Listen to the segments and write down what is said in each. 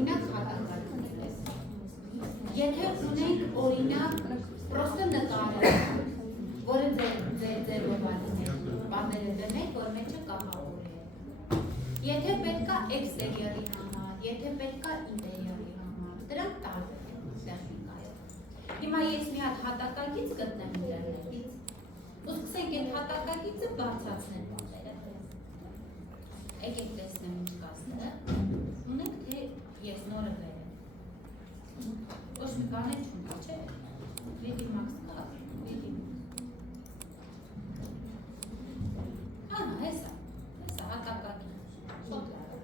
օրինակ հատակարքներ ես։ Եթե ունենք օրինակ պրոստը նկարը, որը ձերով ալիներ, բաները դնեք, որ մեջը կահավոր է։ Եթե պետք է էքստերիերի համար, եթե պետք է ինտերիերի համար, դրանք տարբեր են տեխնիկայով։ Հիմա ես մի հատ հատակագիծ գտնեմ ինտերնետից, ու սկսենք այդ հատակագիծը բարձրացնել բաները։ Եկեք տեսնեմ ինչ կասը, ունենք թե ես նորը վերեմ։ Ոչ մի կաներ չունի, չէ, վիդի մաքս կա, վիդի։ Ահա, հեսա հատակագիծ, շոտ լարը։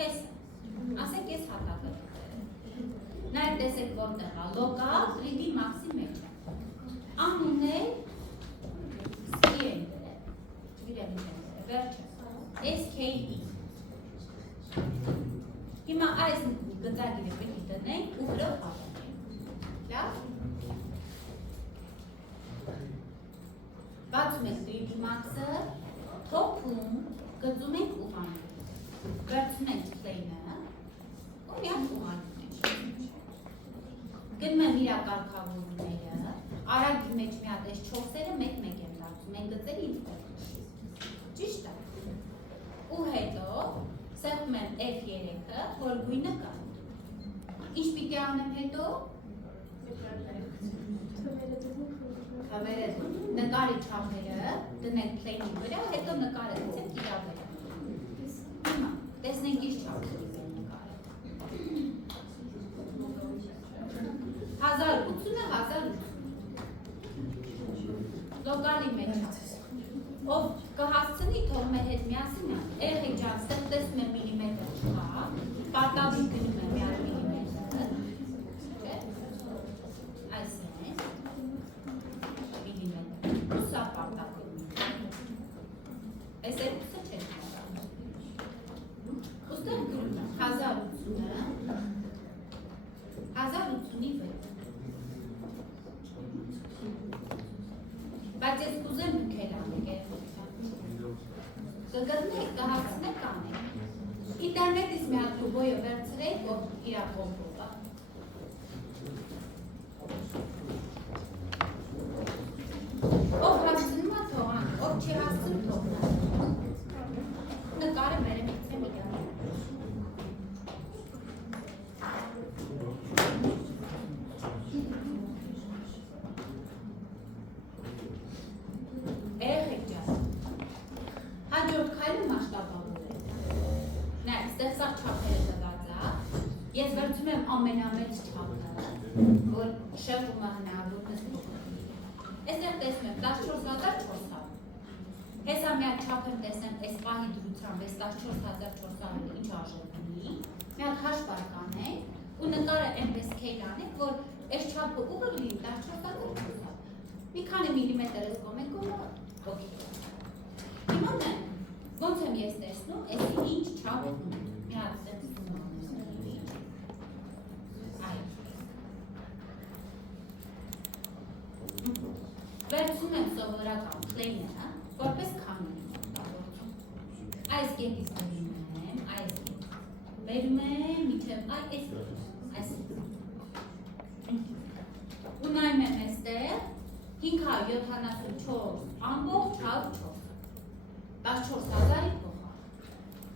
Հեսա, ասենք ես հատակագիծ է։ Նաև տեսեք որտեղ է, լոկալ 3D մաքսի մեջ է։ Անուն է, սի են դրել, չգիրեմ ինչ են դրել, վերջը, SKE։ Հիմա այս գծագիրը պիտի դնենք ու վրով հավանենք, լավ։ Բացում ենք 3D Max-ը, թոփում, գծում ենք ուղանք, վերցում ենք plane-ը, ու միակ ուղանք մեջ։ Գնում եմ իրա կարգավորումները, արագի մեջ մի հատ այս 4-երը մեկ-մեկ եմ դարձում, են գծել ինձ ճիշտ է։ Ու հետո սեղմում եմ F3-ը, որ գույնը կա։ Ինչ պիտի անեմ հետո։ Թվերը նկարի չափերը դնենք plane-ի վրա, հետո նկարը դնենք իրա վրա։ Հիմա տեսնենք ինչ չափերի է նկարը։ 1080-ը 1080։ Լոկալի մեջ է։ Ով կհասցնի թող մեր հետ միասին է, երեխեք ջան, ստեղ տեսնում եմ միլիմետր չկա, պատավին գնում եմ միար միլիմետր, չէ, այս է, միլիմետր, ու սա պատավին, այս երկուսը չեն կա, ու ստեղ գնում եմ 1080-ի վեր, բայց ես կուզեմ դուք էլ անեք կգտնեք, կհասնեք անեք։ Ինտերնետից մի հատ տուբոյը վերցրեք, ով իրա կոմպով է։ Ով հասցնում է թողան, ով չի հասցնում թողնան։ Նկարը մերը միցեմ իրան։ Երեխեք ջան, հաջորդ քայլը մասշտաբավորել։ Նայեք, ստեղ սա չափերը տված է։ Ես վերցում եմ ամենամեծ չափը, որ շեղումը հնարավորինս փոքրի։ Այստեղ տեսնում եմ 14400։ Հեսա մի հատ չափ եմ տեսնեմ այս պահի դրությամբ, այս 14400-ը ինչ արժեք ունի։ Մի հատ հաշվարկ անենք ու նկարը այնպես քեյլ անենք, որ այս չափը ուղղը լինի 14400։ Մի քանի միլիմետր ես կոմենք ու օքեյ։ Հիմա նայեք, ոնց եմ ես տեսնում, այս ինչ չափ ունի։ Մի հատ տեսնում եմ։ Այո։ Վերցնում եմ սովորական plane-ը, որպես քանի օգտագործում։ Այս կետից բերում եմ, այս կետից։ Բերում եմ մինչև այս։ Ու նայում եմ այստեղ 574 ամբողջ 104։ 14000-ի փոխարեն։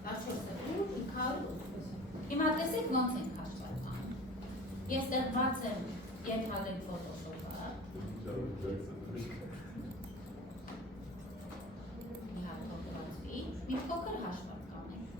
14500։ Հիմա տեսեք ոնց ենք հաշված անում։ Ես տեղ բաց եմ ենթալել Photoshop-ը։ Մի հատ փոխվի, մի փոքր հաշված կանենք։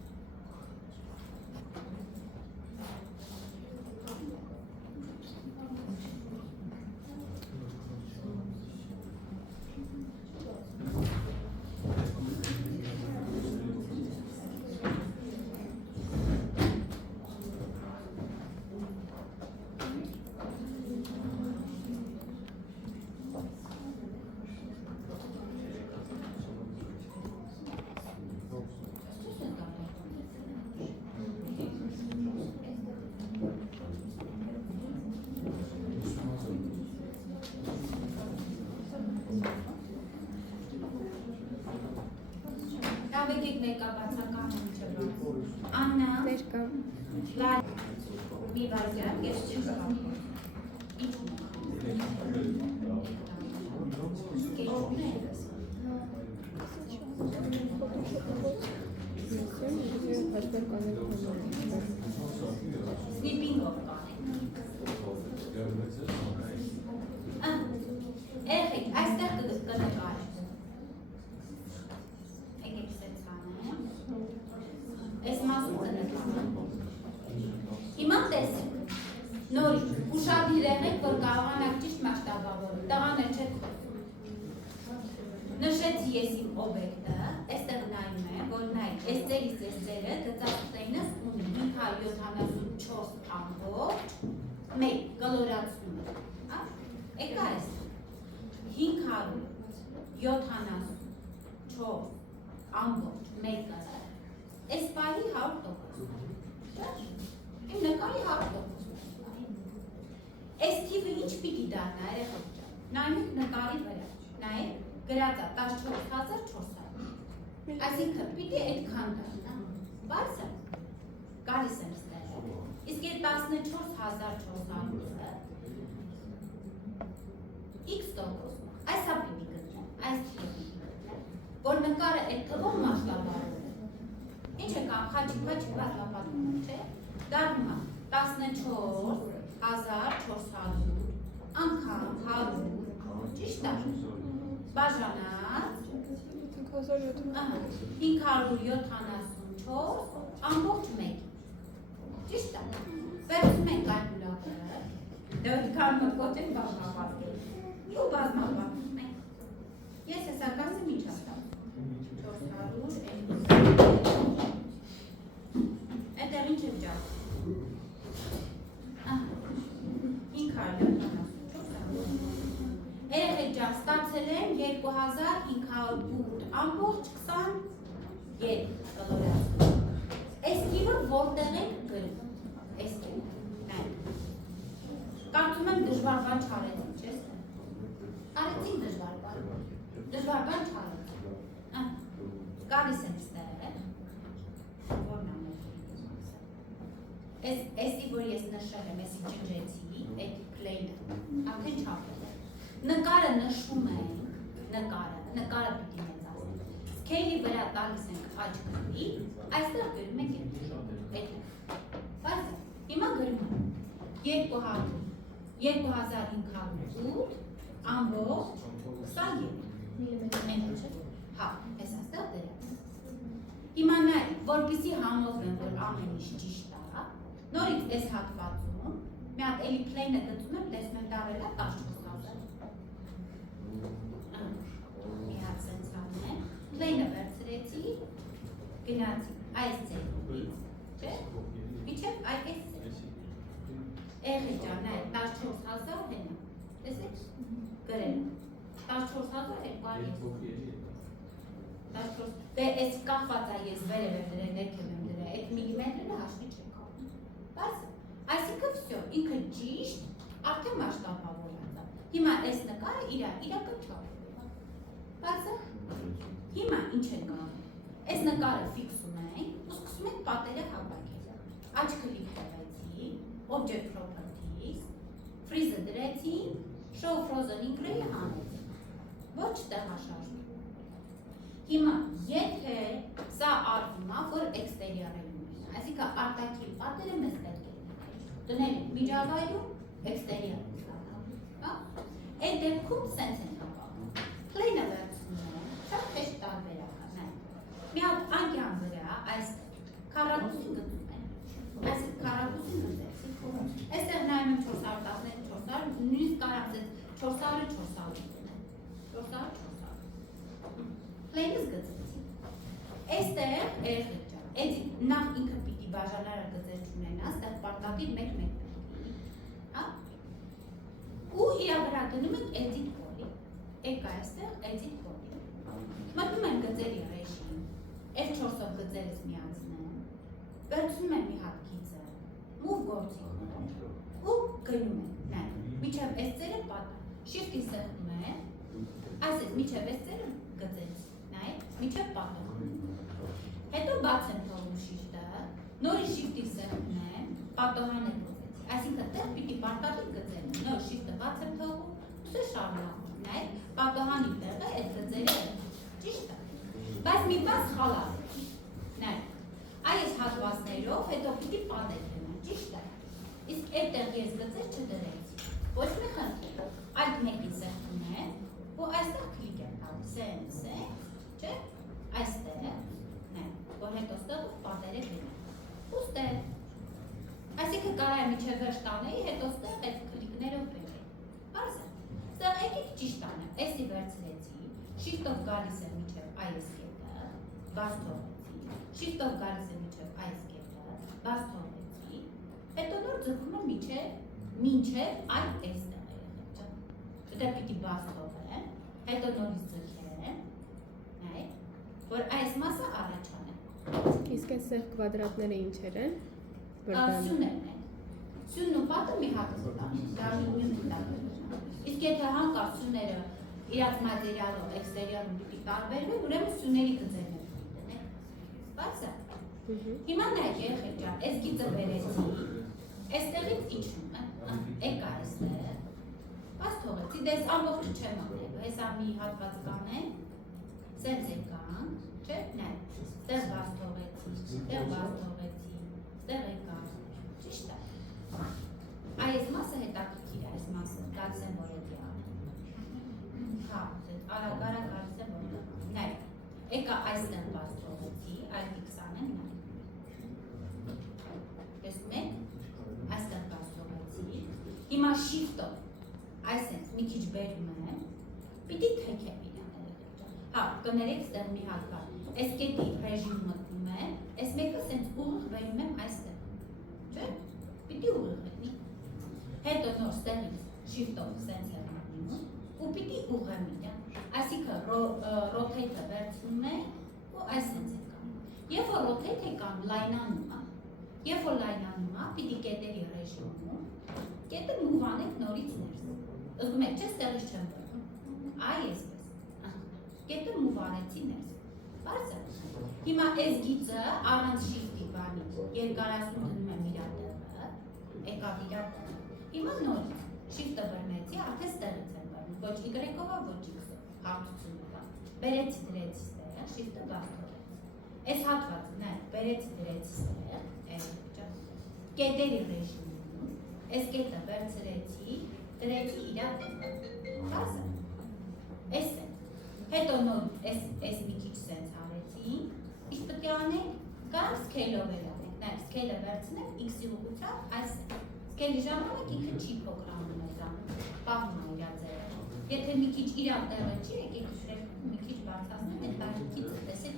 Եկեք ներկայացական միջևանք։ Աննա, Մի վայրկյան, ես չգամ։ Ինչու՞մ Sleeping of այստեղ կնկար եկեք սեցանեմ այս մասում կնկարեմ հիմա տեսեք նորից ուշադիր եղեք որ կարողանաք ճիշտ մասշտաբավորել տղաներ չեք նշեցի ես իմ օբյեկտը այստեղ նայում եմ որ նայ այս ծերից այս ծերը գծածտենը ունի 574 ամբողջ 1 կլորացում եկա այս 574 ամբողջ 1 այս պահի 100% իմ նկարի 100% այս թիվը ինչ պիտի դառնա երեխեք ջան նայեք նկարի վրա նայեք գրած է 14400 այսինքն պիտի այդքան դառնա բայց գալիս եմ ստեղ իսկ այդ 14400-ը x% այսա պիտի գտնեմ, այս թիվի որ նկարը այդ թվով մասշտաբավորում ինչ է կամ խաչի բազմապատում չէ դառնում է 14400 անգամ 100 ճիշտ է բաժանած 574 ամբողջ 1 ճիշտ է վերցնում ենք կալկուլատորը դեռ կարող կոչենք բազմապատկել ու բազմապատում ենք ես հեսա կասեմ ինչ ասամ 400 այդտեղ ինչ եմ ջան 574 երեխեք ջան ստացել եմ 2508 ամբողջ 22 կլորացում այս թիվը որտեղ ենք գրում այս թիվը կարծում եմ դժվար բան չարեցին չես արեցին դժվար բան չարեցին գալիս եմ ստեղ որն էսի որ ես նշել եմ էսի ջնջեցի այդ պլեյնը արդեն չափել նկարը նշում ենք նկարը պիտի մեծացնենք սքեյլի վրա տալիս ենք աչքերի այստեղ գրում ենք այդ բայց հիմա գրում ենք 2508 ամբողջ 22 հա, ես աստեղ դրած հիմա նայ, որպիսի համոզվեմ, որ ամեն ինչ ճիշտ է նորից այս հատվածում մի հատ էլի պլեյնը գծում եմ, տեսնում եմ դարել է 14000 մի հատ սենց անեմ պլեյնը վերցրեցի գնացի այս ձերից չէ, միչև այս ձեր Էղի ջան, նայ, 14000 հենա, տեսեք, գրել 14200 Դե այս կախված է ես վերև դրել, ներքև եմ դրել, այդ միլիմետրը հաշվի չեմ կապում բայց այսինքն վсё, ինքը ճիշտ արդեն մասշտաբավորված է հիմա այս նկարը իրական չափում բայց հիմա ինչ ենք անում այս նկարը ֆիքսում ենք ու սկսում ենք պատերը հավաքել աչքը լիքտվեցի object properties freeze-ը դրեցի show frozen in gray անեցի ոչ տեղաշարժում Հիմա, եթե սա արվում է, որ էքստերիարելում է, այսինքն արտաքին պատերը մեզ պետք է դնել ենք միջավայրում էքստերիարում Այդ դեպքում սենց են ապահում Պլեյնը վերցնում է, շատ հեշտ տարբերական է Մի հատ անկյան վրա, այս քառակուսին գծում են Այսինքն քառակուսին գծեցի Այստեղ նայում եմ 410, 400, նույնիսկ կարամ ձեզ 400-ը 400 դնել 400-ը Պլեյնս գծեցի Այստեղ երեխեք ջան, էդի նախ ինքը պիտի բաժանարը գծեր չունենա, ստեղ պարտադիր մեկ-մեկ պետք ու իրա վրա դնում ենք edit poly եկա այստեղ edit poly մտնում եմ գծերի ռեժիմ F4-ով գծերս միացնեմ վերցնում եմ մի հատ գիծը move գործիքն ու գնում եմ նայ միջև այս ծերը պատա shift-ին սեղմում եմ այսպես միջև այս ծերը գծեցի միջև պատող Հետո բաց եմ թողում շիշտը նորի շիֆտի սեղմեմ, պատոհան է գծեցի, այսինքն տեղ պիտի պարտադիր գծեմ, նոր շիֆտը բաց եմ թողում, ուսը շարունակում, նայեք, պատոհանի տեղը այդ գծերը ճիշտ է, բայց մի բան սխալած է, նայեք, այս հատվածներով հետո պիտի պատեր դնեմ, ճիշտ է, իսկ այդտեղ ես գծեր չդրեցի, ոչ մի խնդիր, այդ մեկին սեղմեմ, ու այստեղ կլիկ եմ տալիս, սենց, չէ, այստեղ, որ հետո ստեղով պատերը բերեմ, ու ստեղ, այսինքն կարա է միջև վերջ տանեի, հետո ստեղ այդ կլիկներով բերեմ, պարզ է, ստեղ եկեք ճիշտ անեմ, էսի վերցրեցի, շիֆտով գալիս է միջև այս կետը, բաց թողեցի, շիֆտով գալիս է միջև այս կետը, բաց թողեցի, հետո նոր ձգում եմ մինչև այդ էստեղ է եղել, դա պիտի բաց թողեմ, հետո նորից ձգեմ, նայեք, որ այս մասը առաջան է։ Իսկ այս սև կվադրատները ինչեր են? Սյուններն են։ Սյունն ու պատը մի հատ իսկ եթե հանկարծ սյունները իրաց մատերիալով, էքստերիալում պիտի տարբերվեն, ուրեմն սյունների գծերն են դնենք։ Բաց է։ Հիմա նայեք երեխեք ջան, այս գիծը բերեցի, այստեղից իջնում է, եկա այստեղ, բաց թողեցի, դե այս ամբողջը չեմ անելու, հեսա մի հատված կանեմ, սենց եկանք, չէ, նայեք, ստեղ բաց թողեցի, ստեղ բաց թողեցի, ստեղ եկանք, ճիշտ է։ Այս մասը հետաքրքիր է, այս մասը, գալիս եմ որ էդի անեմ, հա, արագ գալիս եմ որ էդի, նայեք, եկա այստեղ բաց թողեցի, այլ իքս անեմ, նայեք, տեսնում եք, այստեղ բաց թողեցի, հիմա շիֆտով, այսենց մի քիչ բերում եմ, պիտի թեքեմ իրան, հա, կներեք ստեղ մի հատ կար, այս կետի ռեժիմ մտնում եմ, այս մեկը սենց ուղղ բերում եմ այստեղ, չէ, պիտի ուղղ լինի, հետո նոր ստեղից շիֆտով սենց եմ մտնում, ու պիտի ուղղեմ իրան, այսինքն ռոթեյթը վերցնում եմ, ու այսենց է կանում, երբ որ ռոթեյթ է կանում, լայնանում է, երբ որ լայնանում է, պիտի կետերի ռեժիմում, կետը մուվ անեք նորից ներս, ըզգում եք, չէ, ստեղից չեմ բերում, այ եսպես, կետը մուվ արեցի ներս, պարզ է, հիմա այս գիծը առանց շիֆտի բանի, երկարասում դնում եմ իրա տեղը, եկավ իրա տեղը, հիմա նորից, շիֆտը բրնեցի, արդեն ստեղից եմ բանում, ոչ Y-ով, ոչ X-ով, հարցությունով, բերեցի դրեցի ստեղ, շիֆտը բաց թողեցի, այս հատվածը, նայ, բերեցի դրեցի ստեղ, կետերի ռեժիմում, այս կետը վերցրեցի, դրեցի իրա տեղը, պարզ է, այս է, հետո նոր այս մի քիչ սենց արեցի, ինչ պետք է անենք, կամ սկեյլով էլ անենք, նայ, սկեյլը վերցնենք, X-ի ուղղությամբ այս է, սկեյլի ժամանակ ինքը չի փոքրանում մեզանում, պահում է իրա ձերը, եթե մի քիչ իրա տեղը չի, եկեք մի քիչ բարձրացնեմ, այդ բարձրիցը տեսեք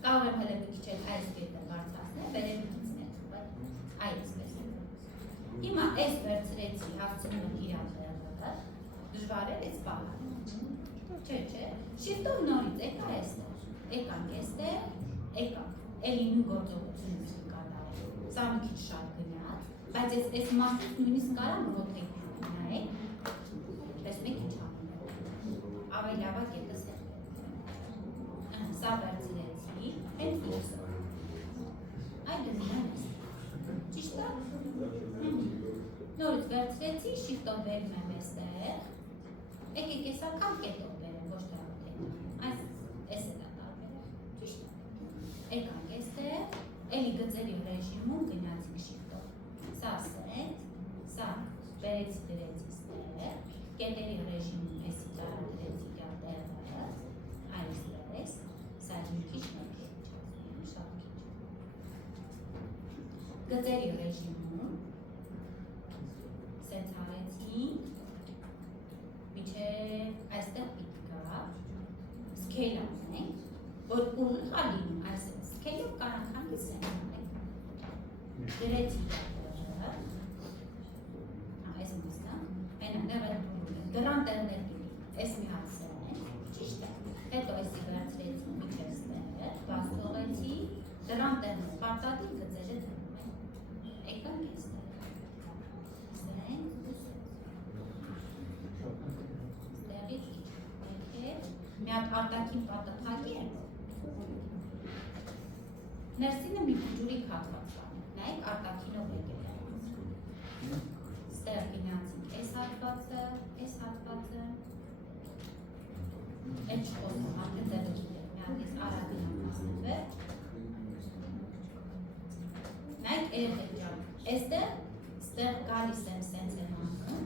կարող եմ հələ մի քիչ էլ այս կետը բարձրացնել, վերևից ներքև, այսպես է։ Հիմա այս վերցրեցի, հասցնում եմ իրա տեղը, դժվար է այս պահանը։ Չէ, շիֆտով նորից եկա այստեղ, եկանք այստեղ, եկանք, էլի նույն գործողությունից կկատարել, սա մի քիչ շատ գնաց, բայց այս մասից նույնիսկ կարամ ռոթեյթ նայեք, տեսնում եք ինչ անում, ավելի լավ է կետը սեղմել, սա վերցրեցի, հենց X-ով, այ դնում եմ այստեղ, ճիշտ է, նորից վերցրեցի, շիֆտով վերում եմ այստեղ, եկեք ես ակամ կետով բերեմ, ոչ թե ռոթեյթ, այս է դա տարբերը, ճիշտ է, եկանք այստեղ, էլի գծերի ռեժիմում գնացինք շիֆտով, սա սենց, սա բերեցի դրեցի ստեղ, կետերի ռեժիմում էսի տարա դրեցի իրա տեղը, այսպես, սա մի քիչ մեկ է, շատ քիչ, գծերի ռեժիմում, սենց արեցինք, միջև այստեղ պիտի գա, սկեյլ անենք, որ ուղիղ է լինում այսպես, սկեյլով կարանք հանդիս են անենք, դրեցի տեղը, այս մստա, դրան տեղներ գինի, այս մի հատ սեն, ճիշտ է, հետո այսի վերցրեցի միջև ստեղ, բաց թողեցի, դրան տեղներ, պարտադիր գծերը դնում են, եկանք այս տեղը, սեն, ստեղից իջում, մի հատ արտաքին պատը փակի են, ներսինը մի բուջուրիկ հատված կան, նայեք արտաքինով եկել է, ստեղ գինացինք այս հատվածը, այդ չխոսում, արդեն ձևը գիտեք, մի հատ ես արագին ամասնեմ վեր, նայեք երեխեք ջան, այստեղ գալիս եմ սենց եմ անում,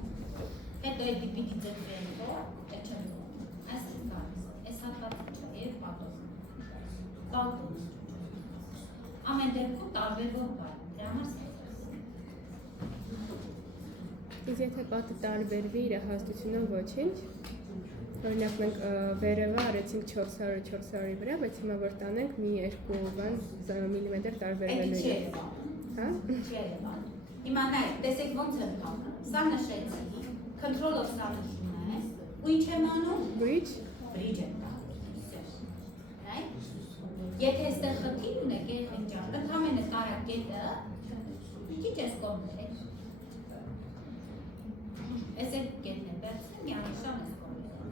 հետո այդ պիտի ձգվի հետո, այդ չեմ ձողում, այստեղ գալիս, այս հատվածը չէ, և պատովում, ամեն դեպքում տարբերվող բան, դրա համար Իսկ եթե պատը տարբերվի իր հաստությունով ոչինչ, օրինակ մենք վերևը արեցինք 400-400-ի վրա, բայց հիմա որ տանենք մի 2 միլիմետր տարբերվելու է։ Հա? Հիմա նայեք, տեսեք ոնց եմ կանում, սա նշեցի, control-ով սա նշում է, ու ինչ եմ անում? Bridge եմ կանում, նայեք, եթե այստեղ խնդիր ունեք, երեխեք ջան, ընդհանրապես տարակ կետը, քիչ ես կողմերեք, այս այդ կետն է վերցնեմ, միանշան ես կողմերեք,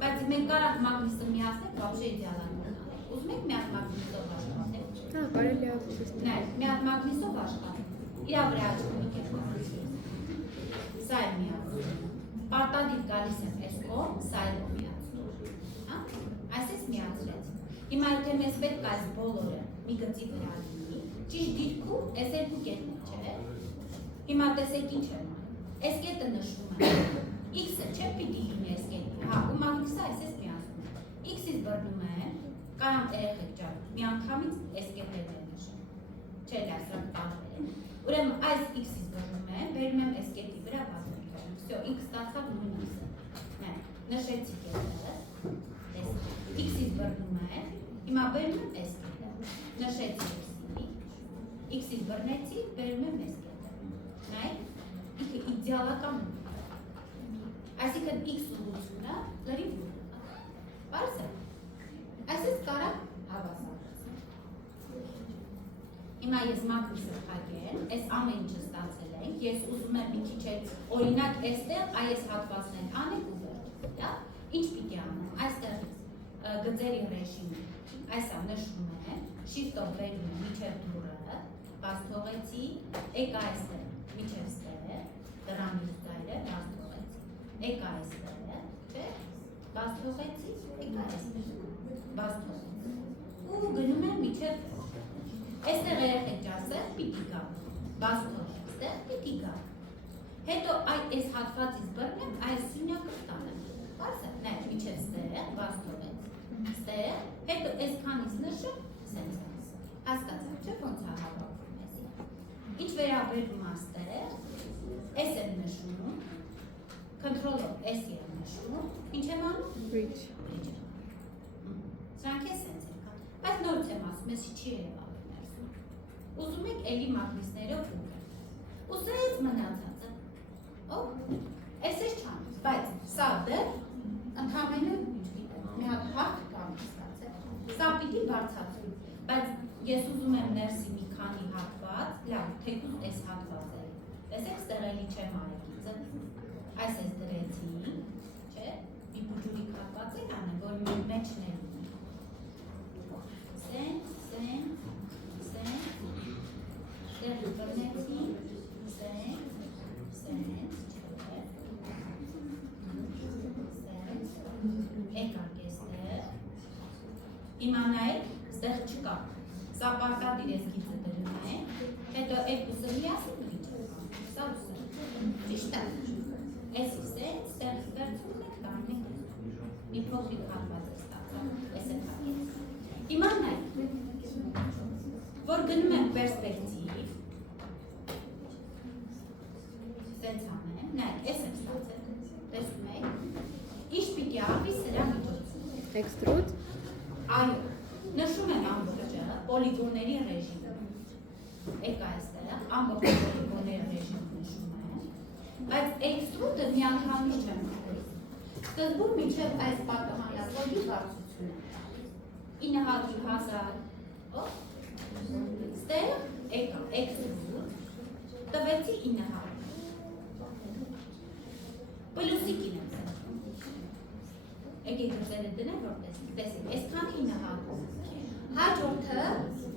բայց մենք կարանք մագնիսը միացնենք, բավժե իդեալական անենք, ուզում եք մի հատ մագնիսով աշխատենք, հա, կարելի է նայեք, մի հատ մագնիսով աշխատենք, իրա վրա աչքունիք եմ կողմերեք, սա է միացնում, պարտադիր գալիս եմ այս կողմ, սա է միացնում, այսպես միացրեց, հիմա եթե մեզ պետք այս բոլորը մի գծի վրա լինի, ճիշտ դիրքում այս երկու կետն չէ, հիմա տեսեք ինչ եմ անում, այս կետը նշվում է, x-ը չէ պիտի լինի այս կետի, հա, ու մագնիսը այսպես միացնում է, x-ից բռնում եմ, կարամ երեխեք ջան, մի անգամից այս կետերն է նշում, չէ լավ, սրանք տարբեր են, ուրեմն այս x-ից բռնում եմ, բերում եմ այս կետի վրա բացում կողմ, всё, x ստացավ նույն x-ը, նշեցի կետը, x-ից բռնում եմ, հիմա բերում եմ այս կետը, նշեցի x-ից բռնեցի, բերում եմ այս կետը, նայեք, ինքը իդեալական է, այսինքն x ուղղությունը լրիվ պարզ է, այսպես կարամ հավասարացնել, հիմա ես մագնիսը փակեմ, այս ամեն ինչը ստացել ենք, ես ուզում եմ մի քիչ օրինակ այստեղ այս հատվածն են անենք ու վերջ, ինչ պիտի անեմ, այստեղ գծերի ռեժիմը, այսա նշվում է, շիֆտով բերում եմ միջև դուրը, բաց թողեցի, եկա այստեղ, միջև ստեղ, դրանից դայրը, բաց թողեցի, եկա այստեղ, չէ, բաց թողեցի, եկա այստեղ, բաց թողեցի, ու գնում եմ միջև, այստեղ երեխեք ջասեղ պիտի գա, բաց թողեք, ստեղ պիտի գա, հետո այս հատվածից բռնեմ, այս սյունյակը ստանեմ, բարձ է, նայք, միջև ստեղ, բաց թողեց, ստեղ, հետո այսքանից նշում, սենց այս, հասկացակ, չէ ոնց է հավաքվում ես, ինչ վերաբերվում աստեղ, այս եմ նշում, control-ով այս եմ նշում, ինչ եմ անում? Bridge Սրանք է սենց եմ կան, բայց նորից եմ ասում, ես չի երևալու ներսում, ուզում եք էլի մագնիսներով ուգր, ու սա ես մնացածը, այս ես չան, բայց սա դեր, ընդհամենը մի հատ հարթ կամ ստացել, սա պիտի բարձացում, բայց ես ուզում եմ ներսի մի քանի հատված, լավ, թեկուզ այս հատված է, տեսեք ստեղ էլի չեմ արեկիցը, այս ես դրեցի, չէ, մի բուջուրիկ հատված է անեմ, որ մի մեջն է լինի, սենց, ստեղ բռնեցի, սենց, չէ, եկանք էստեղ, իմանայեք, ստեղ չկա, սա պարտադիր ես գիծը դրում է, հետո այդ ուսը միասին դրիչ է, սա ուսը, ճիշտ է, ես սենց, ստեղ վերցում ենք, դարն ենք, մի փոխրիկ հատված է ստացա, ես է թակեց, իմանայեք, որ գնում եմ պերսպեկտիվ, սենց անեմ, նայեք, ես եմ ստացել, տեսում եք, ինչ պիտի աղվի սրա միջոցում, Extrude այո, նշում եմ ամբողջը, պոլիգոների ռեժիմը, եկա այստեղ, ամբողջ պոլիգոների ռեժիմը նշում եմ, բայց էքստրուդը մի անգամից չեմ կորում, սկզբում մինչև այս պատահանյակոդի բարձությունը, 900,000, ստեղ եկա, էքստրուդ, տվեցի 900, պլուսիկին եմ սենց, Եկեք գծերը դնեմ, որ տեսեք, այսքան 9 հատում։ Հաջորդը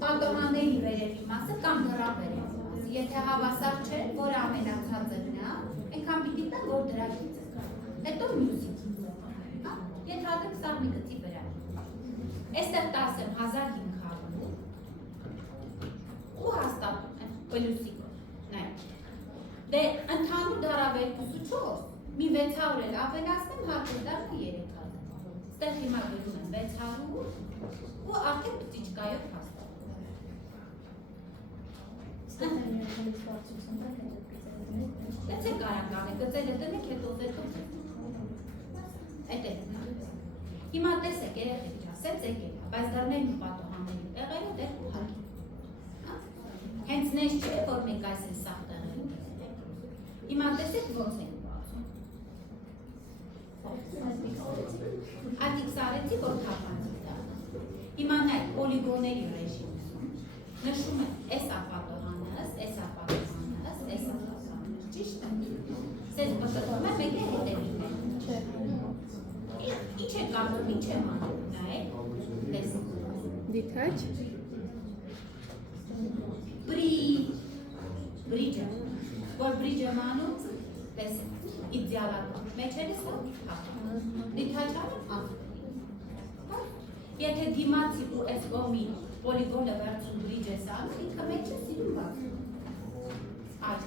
պատոհանների վերևի մասը կամ դրա վերևի մասը։ Եթե հավասար չէ, որը ամենացածն է, այնքան պիտի տա, որ դրա գիծը կա։ Հետո մյուսի գիծը։ Ենթադրենք սա մի գծի վրա։ Այստեղ 10,500 ու հաստատում եմ պլյուսիկով։ Նայեք։ Դե ընդհանուր դարավերկուսուչով մի 600 էլ ավելացնեմ, հարկը դառնա 300։ Ստեղ հիմա գրում եմ 600 ու արդեն պտիճկայով հաստատում։ Եթե կարանք անեք, գծերը տնեք, հետո ձեթով այդ է։ Հիմա տեսեք, երեխեք ասեց եկել, բայց դռներն ու պատոհանների տեղերը դեռ ուղարկի։ Հենց նես չէ, որ մենք այս են սաղ տեղերում տեսեք։ Հիմա տեսեք ոնց են բացում։ Ատիքս արեցի, որ թափանցիկ դառնա։ Հիմա նայ պոլիգոների ռեժիմում նշում եմ այս ապատոհանս, այս ապատոհանս, այս ապատոհանս, ճիշտ է։ Սենց պտտում է մեկ է հետևին է։ Ինչ է կարդում, ինչ է մանում, նայ, տեսեք։ Դիթաչ։ Բրիջը, որ բրիջը մանում, տեսեք, իդեալական, մեջերը սա հապ, դիթաչանը աղ։ Եթե դիմացի ու այս կողմի պոլիգոնը վերցում բրիջ ես անում, ինքը մեջը սիրում բացում։ Այդ,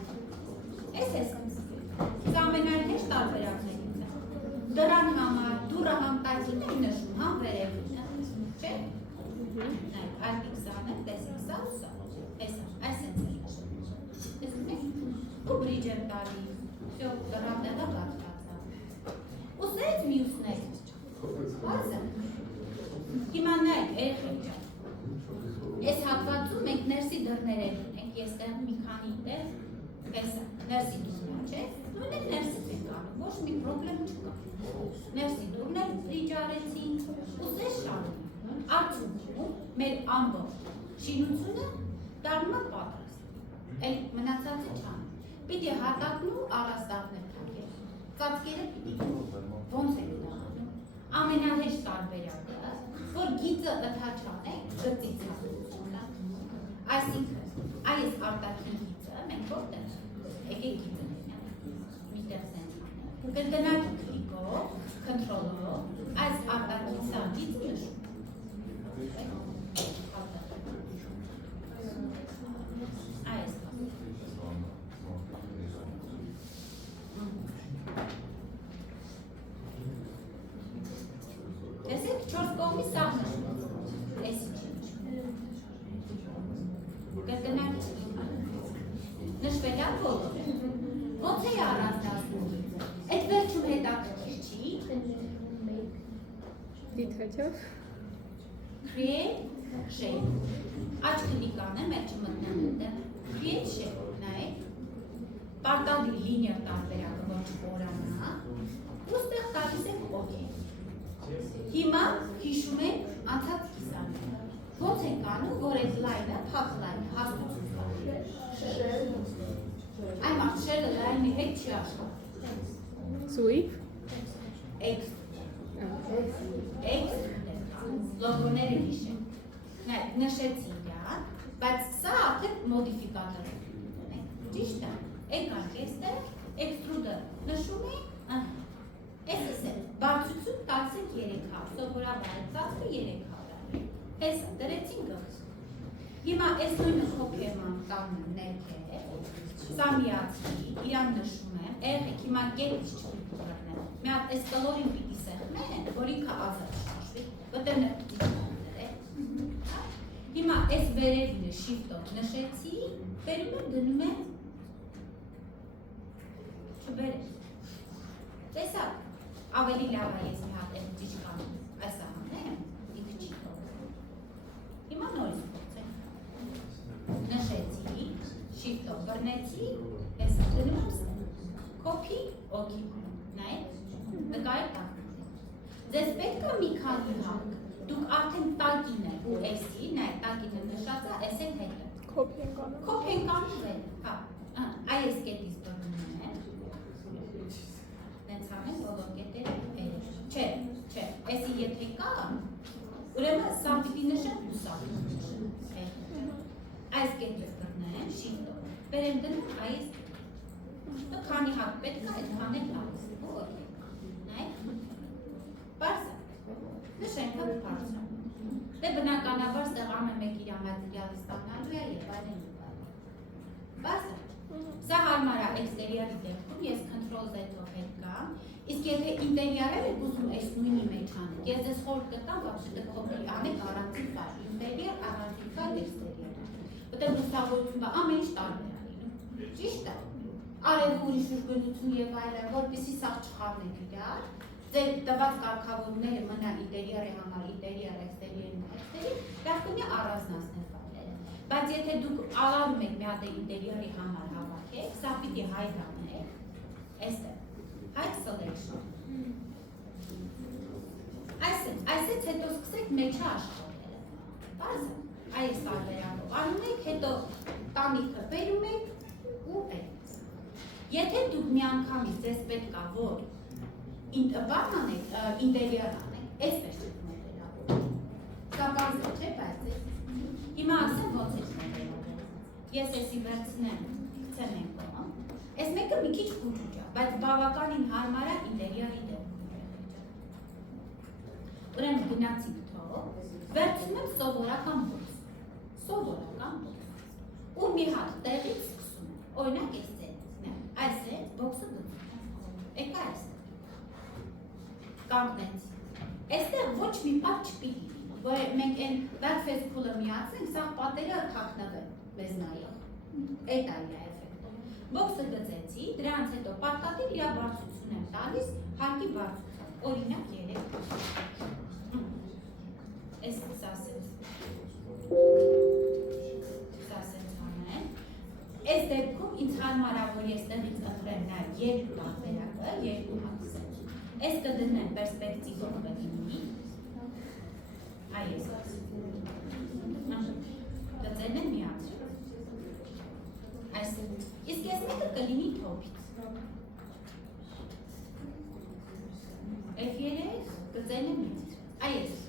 ես ես սա ամենայն հեշտ տարբերակներից է։ Դրան համար, դուրը համտակին են նշում, համ վերևին է, չէ՞։ Այդ իքսանը, տեսեք, սա ու սա, այս են ծեր։ Ու բրիջ եմ տալի, դրան տեղը գատկացա։ Ու սեծ միուսներ, բազը։ Հիմա նայք, երեխեք ջան, այս հատվածում մենք ներսի դռներ են ունենք, ես տեղ մի քանի տեղ, տեսա, ներսի դուրներ, չէ, նույնեք ներսից ենք անում, ոչ մի պրոբլեմ չկա, ներսի դուրներ բրիջ արեցին, ու ձեզ շանում, արդյունքում մեր ամբողջ շինությունը դառնում է պատրաստ, էլ մնացածը չան, պիտի հատակն ու առաստաղներ թակել, ծածկերը պիտի ոնց եք դառնում, ամենահեշտ տարբերակը, որ գիծը ըթաչան է գծից հատուցունը, այսինքն, այս արտաքին գիծը, մենք որտեղ, եկեք գիծը միտեղ սենց անենք, կտնակ կլիկով, կնտրոլով, այս արտաքին սա գիծը նշում, այս տեսեք, 4 կողմի սաղ նշում, ես ինչ կրկնակ նշվել է բոլորը, ոնց է առանձնացնում, այդ վերջում հետաքրքիր չի, Դիթաչով։ create shape, աչ կլիկ անեմ, այդ չմտնեմ ընդեղ, create shape, նայեք, պարտադիր լինիար տարբերակը, որ չխորանա, ու ստեղ տալիս ենք OK։ Հիմա հիշում ենք անցած կիսանը, ոնց ենք անում, որ այդ լայնը, փակ լայնը, հաստություն կա։ Այ մարդ շելը լայնի հետ չի աշխատ։ Սույպ։ X, լոգոները հիշենք, նշեցին դյան, բայց սա արդեն մոդիֆիկատոր է, ճիշտ է, եկանք եստեղ, էքստրուդը նշում ենք, ես է, բարձություն տալսեք 300, սովորաբար է ծածկը 300, հեսը, դրեցին գղս, հիմա ես նույնը խոքեման տանը ներքեր, սա միացի, իրան նշում եմ, երեխեք հիմա գետից չպիտի բռնեմ, մի հատ այս կլորին պիտի սեղմեն, որ ինքը ազատ շաշվի, վտեր նրպտի դրեք, հիմա այս վերևինը շիվտով նշեցի, վերում եմ դնում եմ, չբերեմ, տեսակ, ավելի լավ է ես մի հատ եմ ճիչկանում, այս ահանեմ, ինքը չի թող, հիմա նորից փորձեմ, նշեցի, շիվտով բռնեցի, ես դնում եմ ստեմ, կոպի, օքի, նայեք, նկայր տակնեմ, ձեզ պետք է մի քանի հակ, դուք արդեն տակին է ու էսի, նայեք, տակինը նշած է, էս են հետը, Կոպի ենք անում։ կոպի ենք անում վեր, հա, այս կետից բռնում եմ, նենց անեմ բոլոր կետերը, չէ, չէ, էսի եթե կա, ուրեմն սա պիտի նշեմ ու սա պիտի նշեմ, այս կետը կրնեմ, շիվտով, բերեմ դնում այս, քանի հատ պետք է այդ հանել այս, նայք, բարսա, նշենք հատ բարսա, դե բնականաբար ստեղ ամեն մեկ իր ամատիրյալը ստանալու է և այլն բարսա, սա հարմար է էքստերիալի դեպքում, ես control Z-ով հետ կամ, իսկ եթե ինտերիարել եք ուզում այս նույնի մեջ անեք, ես ձեզ խոր կտամ, վաղշի կփոքրի անեք առանցին ֆայլ, ինտերիար, առանցին ֆայլ, էքստերիար, որտեղ լուսավորություն բա ամեն ինչ տարբեր է լինում, ճիշտ է, արևը ուրիշ ուժգնություն և այլն, որպեսզի սաղ չխառնեք իրար, ձեր տված կարգավորումները մնա ինտերիարի համար, ինտերիար, էքստերիարի էքստերի, լավ կմի առանձնացնել ֆայլերը, բայց եթե դուք ալարում եք մի հատ ինտերիարի համար հավաքեք, սա պիտի հայտ անեք, այստեղ, հայտ selection, այսից հետո սկսեք մեջը աշխատելը, բարձր, այս տարբերակով, անում եք, հետո տանիքը բերում եք ու եք, եթե դուք մի անգամից ձեզ պետք է, որ բան անեք, ինտերիար անեք, այսպես չեք մոտենալու, սա բարձր չէ, բայց ձեզ, հիմա ասեմ ոնց եք մոտենալու, ես էսի վերցնեմ, քցեմ են կողմ, այս մեկը մի քիչ քուջուջ է, բայց բավականին հարմար է ինտերիարի դեպքում, ուրեմն գնացիք թող, վերցնում եմ սովորական բոքս, ու մի հատ տեղից սկսում եմ, օրինակ այս ձերից, այս է, բոքսը գծում, եկա այս կանգնեցի, այստեղ ոչ մի պատ չպիտի լինի, որ մենք են backface pull-ը միացնենք, սաղ պատերը թաքնվեն մեզ նայող, այդ այլ է էֆեկտը, բոքսը գծեցի, դրանց հետո պարտադիր իրա բարձություն եմ տալիս, հարկի բարձության, օրինակ 3, այս սասենց հանեն, այս դեպքում ինձ հարմար է, որ ես տեղից ընտրեմ նաև երկու տարբերակը, երկու հակսել, այս կդնեմ պերսպեկտիվով կդինի, այս գծել եմ միացրել, այս իսկ ես մեկը կլինի թոփից, F3 գծել եմ միացրել, այս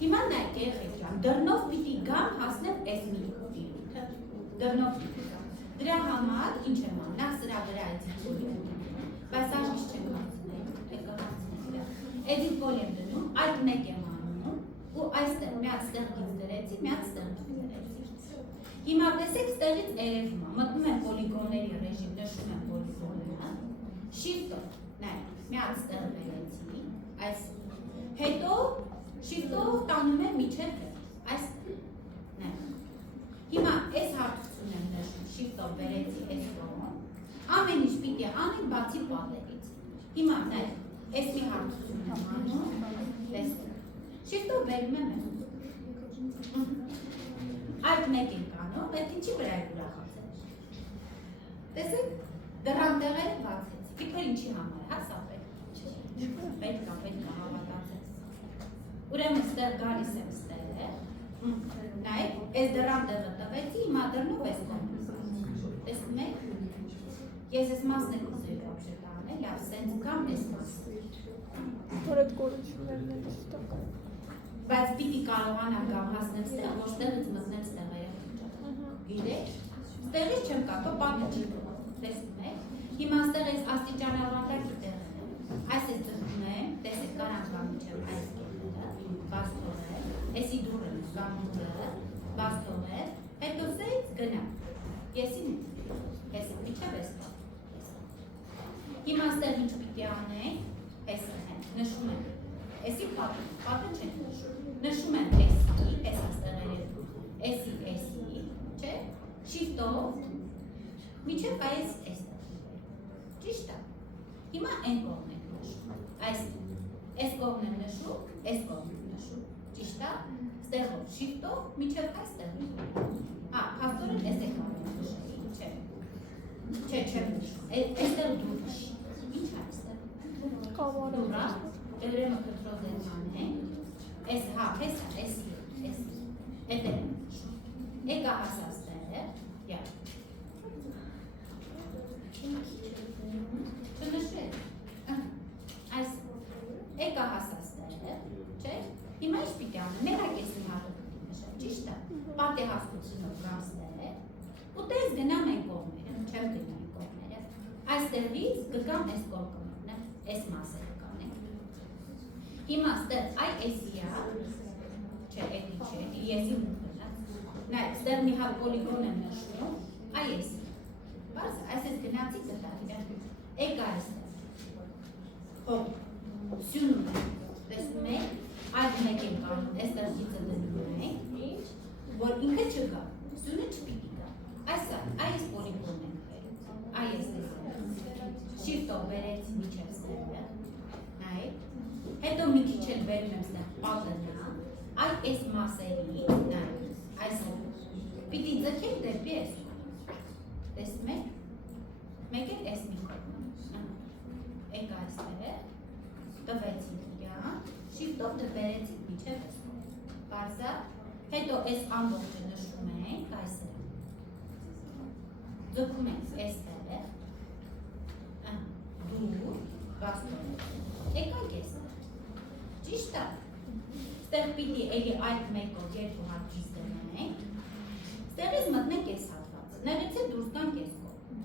հիմա նայք երեխեք ջան, դռնով պիտի գամ հասնեմ այս միտքը, դռնով պիտի գամ, դրա համար ինչ եմ անում, նախ սրա վրա edit volume դնում, բայց աշկիշ չեմ հարցնել, edit volume դնում, այդ մեկ եմ անում ու այստեղ միած ստեղգից դրեցի, միած ստեղգից դրեցի, հիմա տեսեք ստեղից երևում է, մտնում եմ պոլիգոնների ռեժիմ, նշում եմ պոլիգոնը, shift-ով, նայք, միած ստեղ դրեցի, այս, հետո Shift-ով տանում եմ միջև հետ, այս նայք, հիմա այս հարթություն եմ նշում, Shift-ով վերեցի այս կողմ, ամեն ինչ պիտի անենք բացի պատերից, հիմա նայք, այս մի հարթություն եմ անում, տեսնում, Shift-ով վերում եմ այդ մեկ ենք անում, այդ ինչի վրա է ուրախացել, տեսեք, դրան տեղերը բացեցի, իբր ինչի համար, հա սա պետք է հավատացել, ուրեմն ստեղ գալիս եմ ստեղ, նայեք, այս դրան տեղը տվեցի, հիմա դռնով այս կողմից, տեսնում եք, ես այս մասն եմ ուզեի վաբշե տանել, լավ, սենց կամ այս մասը, որ այդ գորություններն են ստակ, բայց պիտի կարողանամ գամ հասնեմ ստեղ, որ ստեղից մտնեմ ստեղերը խիճատ, գիտեք, ստեղից չեմ կա, պատը չի կողմ, տեսնում եք, հիմա ստեղ այս աստիճանավանդակի տեղն եմ, այս ես ձգում եմ, տեսեք կարան կամ միջև այս բաց թողել, էսի դուր եմ կամ դուրը, բաց թողել, հետո սեից գնա, եսին էսի միջև ես կա, հիմա ստեղ ինչ պիտի անենք, էսին հեն, նշում եմ, էսի պատը չեն նշում եմ էսի, էս աստեղ էսի, չէ, շիվտով, միջև այս ճիշտ է, հիմա են կողմ ենք նշում, այս կողմ եմ նշում, այս կողմ եմ նշում, ճիշտ է, ստեղով, շիվտով, միջև այս տեղում, հա, հաստորեն այս եք ամեն նշեի, չէ, չեմ նշում, այստեղ դուր նշի, ինչ է այստեղ, դուրա, ուրեմն control Z անենք, այս հա, էսի, էդ եմ նշում, եկա հասա ստեղ, յա, չնշել, այս, եկա հասա ստեղ, ինչ պիտի անը, մենակ ես մի հատը պիտի նշեմ, ճիշտ է, պատեհաստությունով գանստեր, ու տես գնամ են կողմերը, չեմ գնա են կողմերը, այստեղից գգամ ես կողմը, ես մասերը կանենք, հիմա ստեղ այ էսիա, չէ, էտի չէ, եսի մուխնա, նայ, ստեղ մի հատ պոլիգոն եմ նշնում, այ եսի, բայց այս ես գնացի գտա, եկա այստեղ, հոպ, սյունում եմ, տեսնում եք, այդ մեկ եմ կանում, այստեղ գիծը դնում ենք, որ ինքը չկա, սյունը չպիտի կա, այս պոլիգոն ենք վերում, այս շիֆտով վերեցի միջև ստեղը, նայեք, հետո մի քիչ էլ վերում եմ ստեղ պատնա, այս մասերի, նայեք, այս պիտի ձգեք դեպի այս, տեսնում եք, մեկ էլ այս մի կողմը, եկա այստեղ, տվեցի իրան, շիֆտով դպերեցի միջև տեսնում, պարզա, հետո այս ամբողջը նշում ենք, այսերը, ձգում ենք այստեղ, դուր, բաստորեք, եկակ այստեղ, ճիշտ է, ստեղ պիտի էլի այդ մեկով երկու հատ ճիշտ դնենք, ստեղից մտնենք այս հատվածը, նեղեցեք դուրս կանք այս կողմ,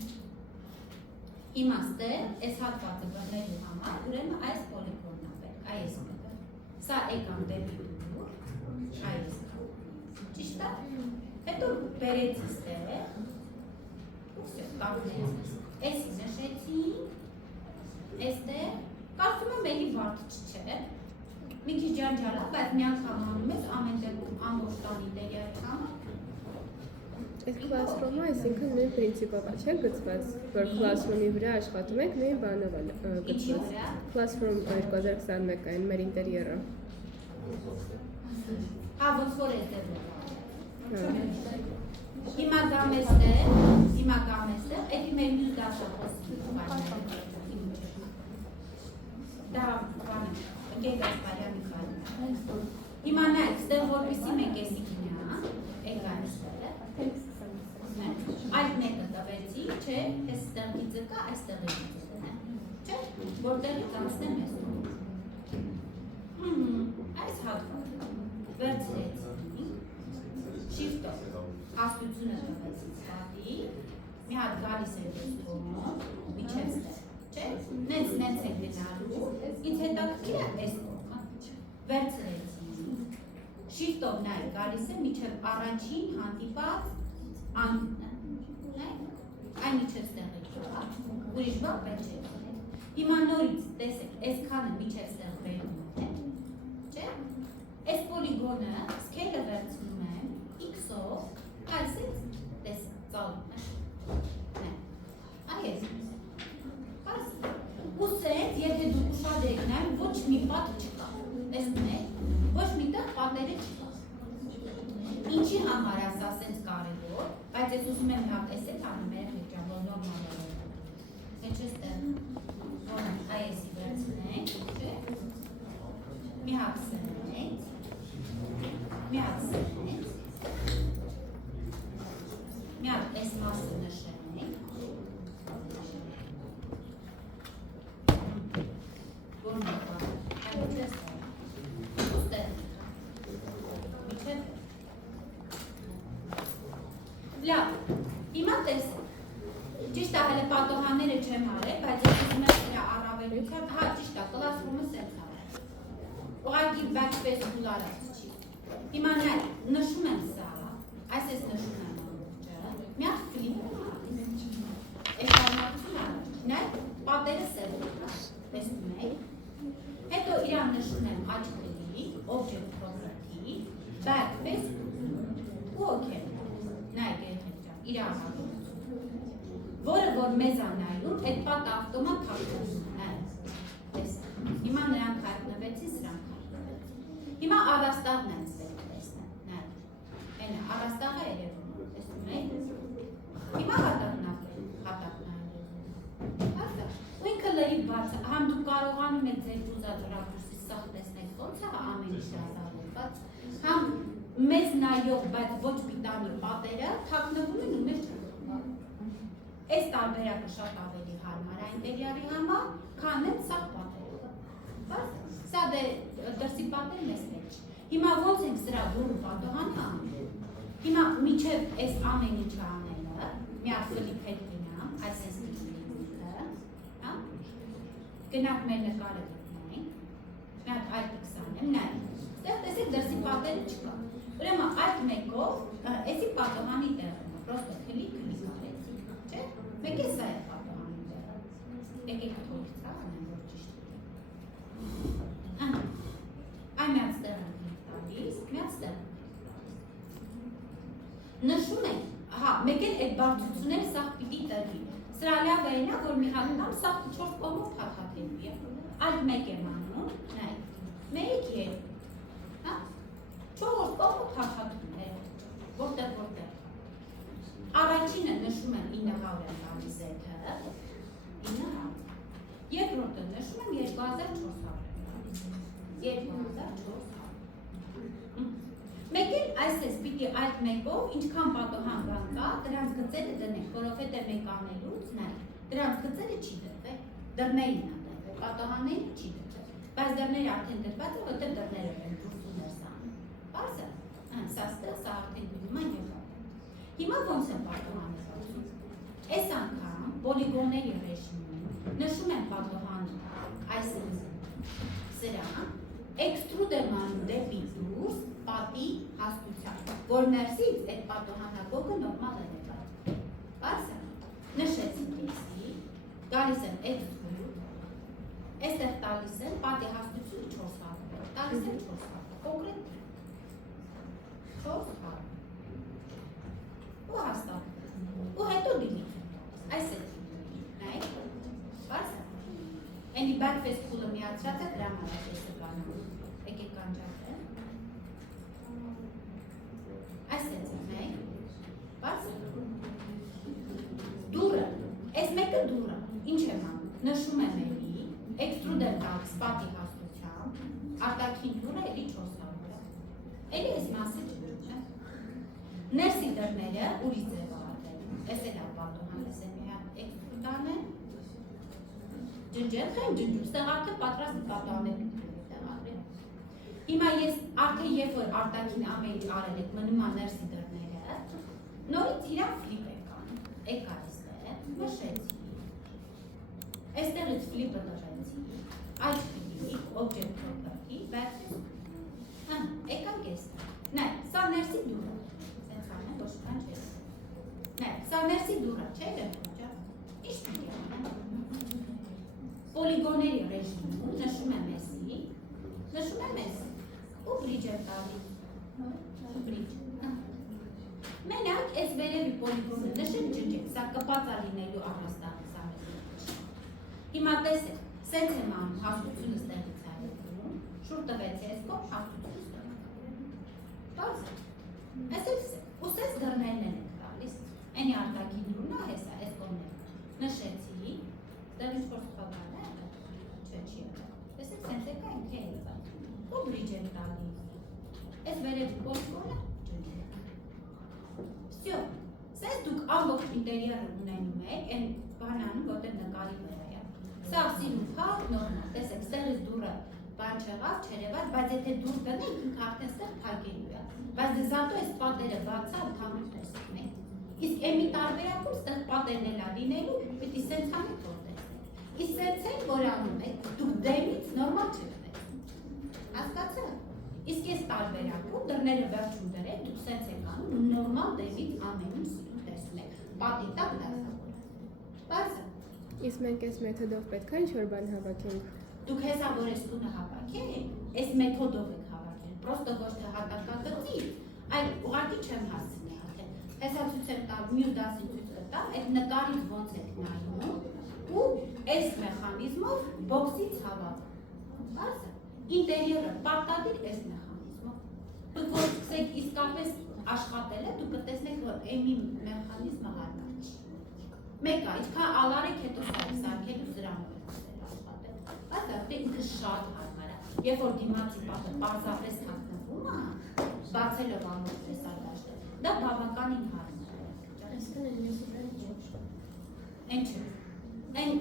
հիմա ստեղ այս հատվածը բռնելու համար, ուրեմն այս պոլիգոնն է պետք, այս մեկը, սա եկամ դեպի դուր, այս ճիշտ է, հետո բերեցի ստեղ, ու վсё, կապնեցի, էսի նշեցի, այստեղ, կարծում եմ էլի վարդ չէ, մի քիչ ջանջալա, բայց մի անգամ անում ես ամեն դեպքում ամբողջ տանի տերյալի համար։ Այս classroom-ը այսինքն նույն պրինցիպով է, չէ՞ գծված, որ classroom-ի վրա աշխատում եք, նույն բանով է գծված։ Classroom 2021-ային մեր ինտերիերը։ Հա, ոնց որ է դեպքում։ Հիմա գամ էստեղ, էդի մեր մյուս դասախոսի դա բանը, ընկեք այս բարյամի բանը։ Հիմա նայք, ստեղ որպիսի մենք էսի գինա, եկա այստեղ, այդ մեկը տվեցի, չէ, ես ստեղ գիծը կա, այստեղ է գիծը, չէ, որտեղի կանցնեմ ես այս հատվածը, վերցրեցի, շիֆտով, հաստությունը տվեցի ստատի, մի հատ գալիս է ես թողնում, միջև ստեղ, չէ, նենց է գնալու, ինձ հետաքրքիր է այս կողմը, վերցրեցի, շիֆտով նայ գալիս է միջև առաջին հանդիպած անկյունը, այն միջև ստեղ է կա, ուրիշ բան պետք չէ, հիմա նորից տեսեք, այսքանը միջև ստեղ վերում է, չէ, այս պոլիգոնը սկելը վերցնում եմ, x-ով, այսից տեսեք, ծալում է, այս Ուսենց, եթե դուք ուշադրեք նայում, ոչ մի պատ չկա, տեսնում եք, ոչ մի տեղ պատերը չկա։ Ինչի համար ասա սենց կարևոր, բայց ես ուզում եմ հատ էսեք անում մեր խիճան, որ նորմալ է։ Հետ չստեղ, որ այսի վերցնենք, չէ, մի հատ սենենք, մի հատ էս մասը նշենք, Լավ, հիմա տեսեք, ճիշտ է հələ պատոհանները չեմ արել, բայց ես ուզում եմ նրա առավելությամբ, հա ճիշտ է, classroom-ը սենց արել, ուղղակի backspace tool արած չի, հիմա նայ, նշում եմ սա, այս ես նշում եմ ամբողջը, մի հատ ֆլիպ այս շարունակություն արել, նայ, պատերը սև տեսնում եք, հետո իրան նշում եմ աչքերի, object property, backspace ու OK, նայք իր ահագություն, որը որ մեզ անայում, այդ պատը ավտոմատ թափվում է, հիմա նրանք հայտնվեցի, սրանք հայտնվեցի, հիմա առաստաղն են ստեղ տեսնեն, նայք, հենը առաստաղը երևում, տեսնում եք, հիմա հատակն ու ինքը լրիվ բաց է, համ դուք կարողանում եք ձեր ուզած ռակուրսից սաղ տեսնեք ոնց է ամեն ինչ դասավորված, համ մեզ նայող, բայց ոչ պիտանի պատերը թաքնվում են ու մեզ չգնում։ Այս տարբերակը շատ ավելի հարմար է ինտերիարի համար, քան են սաղ պատերը։ Սա դե դրսի պատերը մեզ պետք չի։ Հիմա ոնց ենք սրա դուրը պատողանը անում։ Հիմա միջև այս ամեն ինչը անելը, մի հատ ֆլիպ հետ գնամ, այս էս ֆլիպը, հա։ Գնանք մեր նկարը գտնենք, մի հատ այլ կքսանեմ, նայեք։ Ստեղ տեսեք դրսի պատերը չկա։ Ուրեմն այդ մեկով, էսի պատողանի տեղը, պրոստը քլիկ արեցի, չէ՞։ Մեկ է սա է պատողանի տեղը։ Եկեք թողից, հա, անեմ, որ ճիշտ է։ Այն մի հատ ստեղ ենք տալիս, մի հատ ստեղ։ Նշում ենք, հա, մեկ էլ այդ բարձությունները սաղ պիտի տրվի։ Սրա լավ է նա, որ մի հատ տամ սաղ 4 կողմով թաթաթելու է։ Այդ մեկ եմ անում, նայ, մեկ է, հա, 4 կողմով թաթաթում է, որտեղ։ Առաջինը նշում եմ 900 եմ տալիս էթը, 900, երկրորդը նշում եմ 2400 եմ տալիս, 2400։ Մեկ էլ այսպես պիտի այդ մեկով ինչքան պատոհան բան կա, դրանց գծերը դնենք, որովհետև մեկ անելուց, նայ, դրանց գծերը չի դրվել, դռներին է դրվել, պատոհանները չի դրվել, բայց դռները արդեն դրված է, որտեղ դռները են դուրսում ներս անում, պարզ է, սա ստեղ, սա արդեն դնում են եղավ։ Հիմա ոնց են պատոհանը բացում, այս անգամ պոլիգոնների ռեժիմում նշում են պատոհանը, այսինքն սրան, էքստրուդ եմ անում դեպի դուրս պատի հաստությամբ, որ ներսից այդ պատոհանագոգը նորմալ է եղած։ Պարզ է, նշեցինք էսի, գալիս եմ էքստրուդ, այստեղ տալիս եմ պատի հաստությունը 400, տալիս եմ 400, կոնկրետ 400, ու հաստատում, ու հետո դիմիք եմ տալիս, այս է դիմիք, նայք, պարզ է, ենի backface փուլը միացրած է դրան առաջ էսը կանանում, եկեք կանջակ է, այս է ձնեք, պարզ է, դուրը, այս մեկը դուրը, ինչ եմ անում, նշում եմ էլի, էքստրուդ եմ տալիս պատի հաստությամբ, արտաքին դուրը էլի 400 է, էլի այս մասը ջնջում է, ներսի դռները ուրիշ ձև արդեն, այս էլ ապատոհան, այս է մի հատ էքստրուդ անեմ, ջնջեմ, խեն ջնջում, ստեղ արդեն պատրաստ պատոհանել տեղ արել։ Հիմա ես արդեն երբ որ արտաքին ամեն ինչ արել եք մնում է ներսի դռները, նորից իրան ֆլիպ եք անում, եկա այստեղ, նշեցի, այստեղից ֆլիպը դրեցի, այդ ֆլիպ, object property, backface, եկանք այստեղ, նայ, սա ներսի դուրը, սենց անեմ, ոչ կան չէ, նայ, սա ներսի դուրը, չէ եմ խոջա, ինչ պիտի անեմ, պոլիգոների ռեժիմում նշում եմ էսի, ու բրիջ եմ տալիս, մենակ այս վերևի պոլիգոնը նշեմ ջնջեք, սա կպածա լինելու առաստաղի սամեսի։ Հիմա տեսեք, սենց եմ անում հաստությունը ստեղից այլետում, շուր տվեց ես կող հաստությունը ստեղից։ Պարզ է, այս էլ սեք, ու սենց դռներն են եք տալիս, ենի արտակին դուրնա հեսա, այս կողներ, նշեցի, ստեղ ինչ-որ սպատան է, չէ չի եղա, տեսեք սենց եկա ինք է եղա, ու բրիջ եմ տալիս, այս վերևի պոլիգոնը ջնջեք։ Всё, սենց դուք ամբողջ ինտերիերը ունենում եք, են բանանում, որտեղ նկարի վրա է։ Սա սիրում փակ, նորմալ, տեսեք, ստեղից դուրը բան չեղավ, չերևաց, բայց եթե դուր տնենք, ինք արդեն ստեղ փակելու է։ Բայց զատո այս պատերը բացա, ընդհանուր տեսնում եք։ Իսկ էմի տարբերակում ստեղ պատերն էլա լինելու, պիտի սենց անեք, որ տեսնեք։ Իսկ սենց եք, որ անում եք, դուք դեմից նորմալ չկտեք։ Հասկացա՞ք։ Իսկ ես տարբերակում դռները վերջում դրեք, դուք սենց եք անում ու նորմալ դեպից ամեն ինչ սիրում տեսնում եք, պատի տակ դասավորը։ Պարզ է։ Իսկ մենք այս մեթոդով պետք է ինչ-որ բան հավաքենք։ Դուք հեսա որ այս տունը հավաքեք, այս մեթոդով եք հավաքել, պրոստը ոչ թե հատակագծի, այլ ուղղակի չեմ հասցնի արդեն։ Հեսա ցույց եմ տալ, մյուս դասի ցույց կտամ, այդ նկարից ոնց եք նայում ու այս մեխանիզմով բոքսից հավաքում։ Պարզ է։ Ինտերիերը պարտադիր այս մեխանիզմով։ Դուք որ սկսեք իսկապես աշխատել եք, դուք կտեսնեք, որ էմի մեխանիզմը հարմար չի։ Մեկ է, ինչքան ալարեք հետո սարքելու սրանով եք աշխատել։ Բայց արդեն ինքը շատ հարմար է։ Երբ որ դիմացի պատը պարզապես թաքնվում է, բացելով ամբողջ տեսարդաշտը, դա բավականին հարմար է։ Այսինքն են ես ուղղակի Ինչ է։ Այն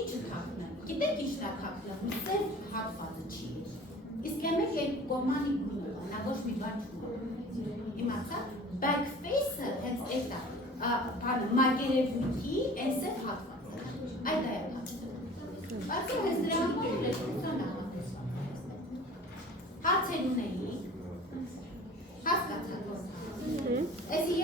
ինչը թաքնվում։ Գիտեք ինչն է թաքնվում, սև հատվածը չի։ Իսկ եմեք երկու կողմանի գույնը, նա ոչ մի բան չունի։ Իմացա, back face-ը հենց այդ է, բանը մակերևույթի այս է հատվածը։ Այդ է հատվածը։ Բայց հենց դրա համար լեզվության է հատվածը։ Հարցեր ունեի։